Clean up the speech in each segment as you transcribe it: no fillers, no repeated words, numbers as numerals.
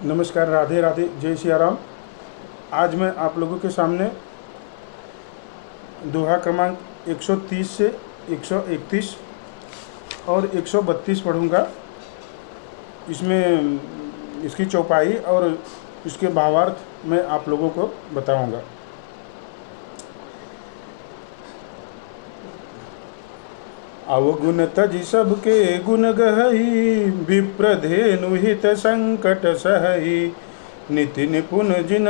नमस्कार, राधे राधे, जय सिया राम। आज मैं आप लोगों के सामने दोहा क्रमांक 130 से 131 और 132 पढ़ूंगा। इसमें इसकी चौपाई और इसके भावार्थ मैं आप लोगों को बताऊंगा। अवगुण तजि सबके गुण गहई, विप्रधेनु हित संकट सहई। निति निपुण जिन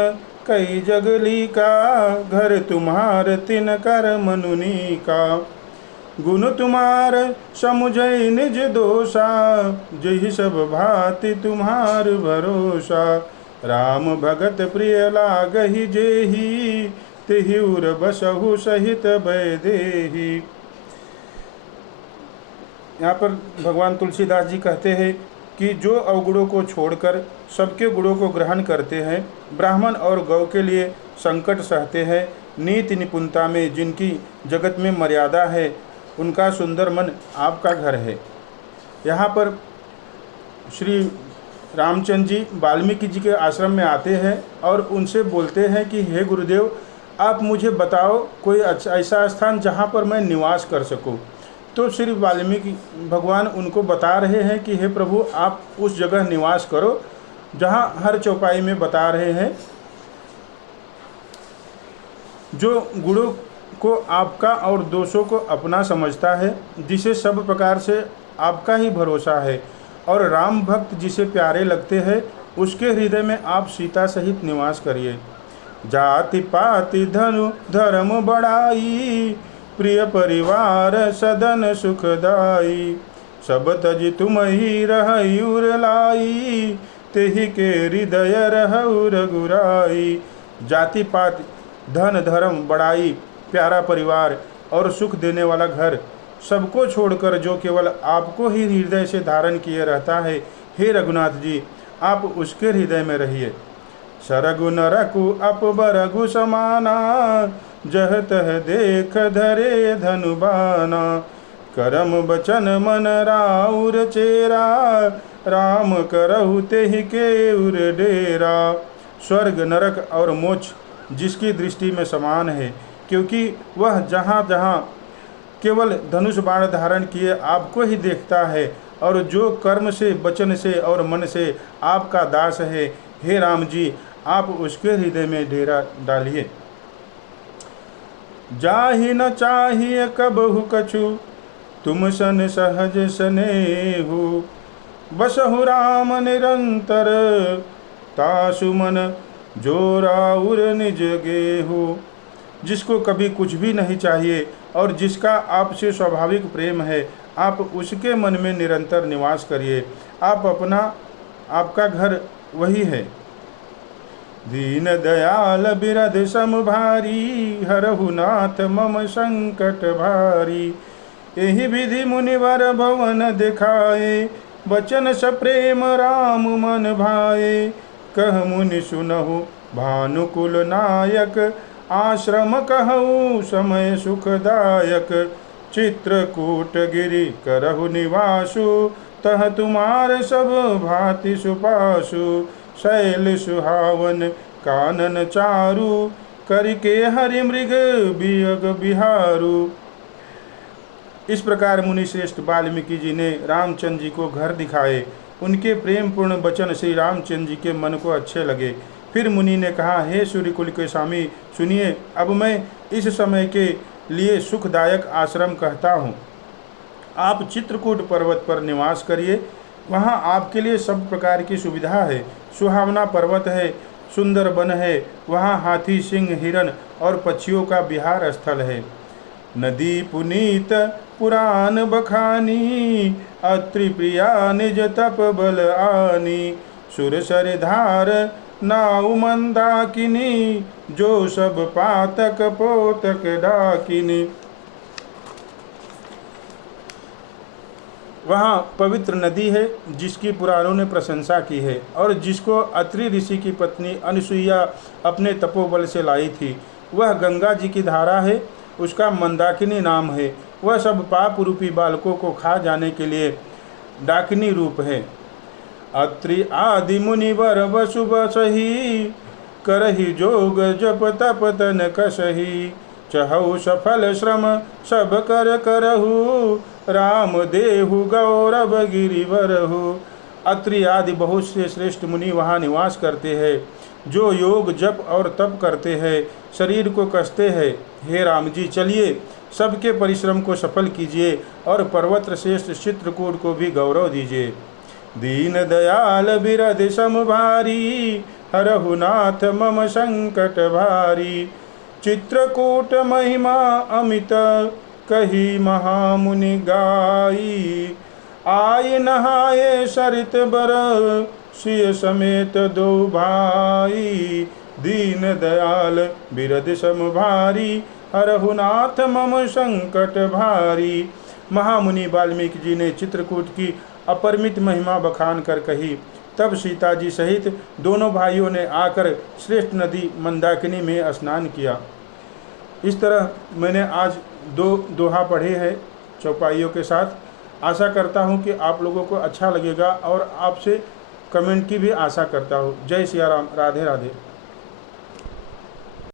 कई जगली का, घर तुम्हार तिन कर मनुनी का। गुण तुम्हार समुझई निज दोषा, जहि सब भांति तुम्हार भरोसा। राम भगत प्रिय लागहि जेहि, तेहि उर बसहु सहित बैदेहि। यहाँ पर भगवान तुलसीदास जी कहते हैं कि जो अवगुणों को छोड़कर सबके गुणों को ग्रहण करते हैं, ब्राह्मण और गौ के लिए संकट सहते हैं, नीति निपुणता में जिनकी जगत में मर्यादा है, उनका सुंदर मन आपका घर है। यहाँ पर श्री रामचंद्र जी वाल्मीकि जी के आश्रम में आते हैं और उनसे बोलते हैं कि हे गुरुदेव, आप मुझे बताओ कोई अच्छा ऐसा स्थान जहाँ पर मैं निवास कर सकूँ। तो श्री वाल्मीकि भगवान उनको बता रहे हैं कि हे प्रभु, आप उस जगह निवास करो जहाँ हर चौपाई में बता रहे हैं, जो गुणों को आपका और दोषों को अपना समझता है, जिसे सब प्रकार से आपका ही भरोसा है, और राम भक्त जिसे प्यारे लगते हैं, उसके हृदय में आप सीता सहित निवास करिए। जाति पाति धनु धर्म बढ़ाई, प्रिय परिवार सदन सुखदाई। सब तज तुम ही रहई उर लाई, तेहि के हृदय रहउ रघुराई। जाति पात धन धर्म बड़ाई, प्यारा परिवार और सुख देने वाला घर, सबको छोड़कर जो केवल आपको ही हृदय से धारण किए रहता है, हे रघुनाथ जी, आप उसके हृदय में रहिए। सरगु नरकु अपबरगु समाना, जह तह देख धरे धनुबाना। करम बचन मन राउर चेरा, राम करहु तेहि के उर डेरा। स्वर्ग नरक और मोक्ष जिसकी दृष्टि में समान है, क्योंकि वह जहाँ जहाँ केवल धनुष बाण धारण किए आपको ही देखता है, और जो कर्म से वचन से और मन से आपका दास है, हे राम जी, आप उसके हृदय में डेरा डालिए। जाहि न चाहिए कबहु कछु, तुम सन सहज स्नेहु। बसहु राम निरंतर, तासु मन जो राउर निज गेहु। जिसको कभी कुछ भी नहीं चाहिए और जिसका आपसे स्वाभाविक प्रेम है, आप उसके मन में निरंतर निवास करिए। आपका घर वही है। दीन दयाल बिरध सम भारी, हरहु नाथ मम संकट भारी। एहि विधि मुनिवर भवन दिखाए, बचन सप्रेम राम मन भाए। कह मुनि सुनहु भानुकुल नायक, आश्रम कहु समय सुखदायक। चित्रकूट गिरि करहु निवासु, तह तुम्हार सब भांति सुपासु। शैल सुहावन कानन चारु, करके हरि मृग बियग बिहारू। इस प्रकार मुनि श्रेष्ठ वाल्मीकि जी ने रामचंद्र जी को घर दिखाए। उनके प्रेम पूर्ण वचन श्री रामचंद्र जी के मन को अच्छे लगे। फिर मुनि ने कहा, हे सूर्यकुल के स्वामी, सुनिए, अब मैं इस समय के लिए सुखदायक आश्रम कहता हूँ। आप चित्रकूट पर्वत पर निवास करिए, वहाँ आपके लिए सब प्रकार की सुविधा है। सुहावना पर्वत है, सुंदर वन है, वहाँ हाथी, सिंह, हिरण और पक्षियों का विहार स्थल है। नदी पुनीत पुराण बखानी, अत्रि प्रिया निज तप बल आनी। सुर सरधार नाउ मंदाकिनी, जो सब पातक पोतक डाकिनी। वहाँ पवित्र नदी है जिसकी पुराणों ने प्रशंसा की है, और जिसको अत्रि ऋषि की पत्नी अनुसुईया अपने तपोबल से लाई थी। वह गंगा जी की धारा है, उसका मंदाकिनी नाम है। वह सब पाप रूपी बालकों को खा जाने के लिए डाकिनी रूप है। अत्रि आदि मुनिवर वसु बसहि, करहि जोग जप तप तन कसहि। चहु सफल श्रम सब कर करहु, राम देहु गौरव गिरिवरहु। अत्रि आदि बहुत से श्रेष्ठ मुनि वहाँ निवास करते हैं, जो योग जप और तप करते हैं, शरीर को कसते हैं। हे राम जी, चलिए सबके परिश्रम को सफल कीजिए और पर्वत श्रेष्ठ चित्रकूट को भी गौरव दीजिए। दीन दयाल बिरध सम भारी, हरहु नाथ मम संकट भारी। चित्रकूट महिमा अमित, कही महामुनि गाई। आय नहाए सरित बर, सिय समेत दो भाई। दीन दयाल बिरध सम भारी, हरहु नाथ मम संकट भारी। महामुनि वाल्मीकि जी ने चित्रकूट की अपरिमित महिमा बखान कर कही। तब सीता जी सहित दोनों भाइयों ने आकर श्रेष्ठ नदी मंदाकिनी में स्नान किया। इस तरह मैंने आज 2 दोहा पढ़े हैं चौपाइयों के साथ। आशा करता हूँ कि आप लोगों को अच्छा लगेगा और आपसे कमेंट की भी आशा करता हूँ। जय सिया राम, राधे राधे।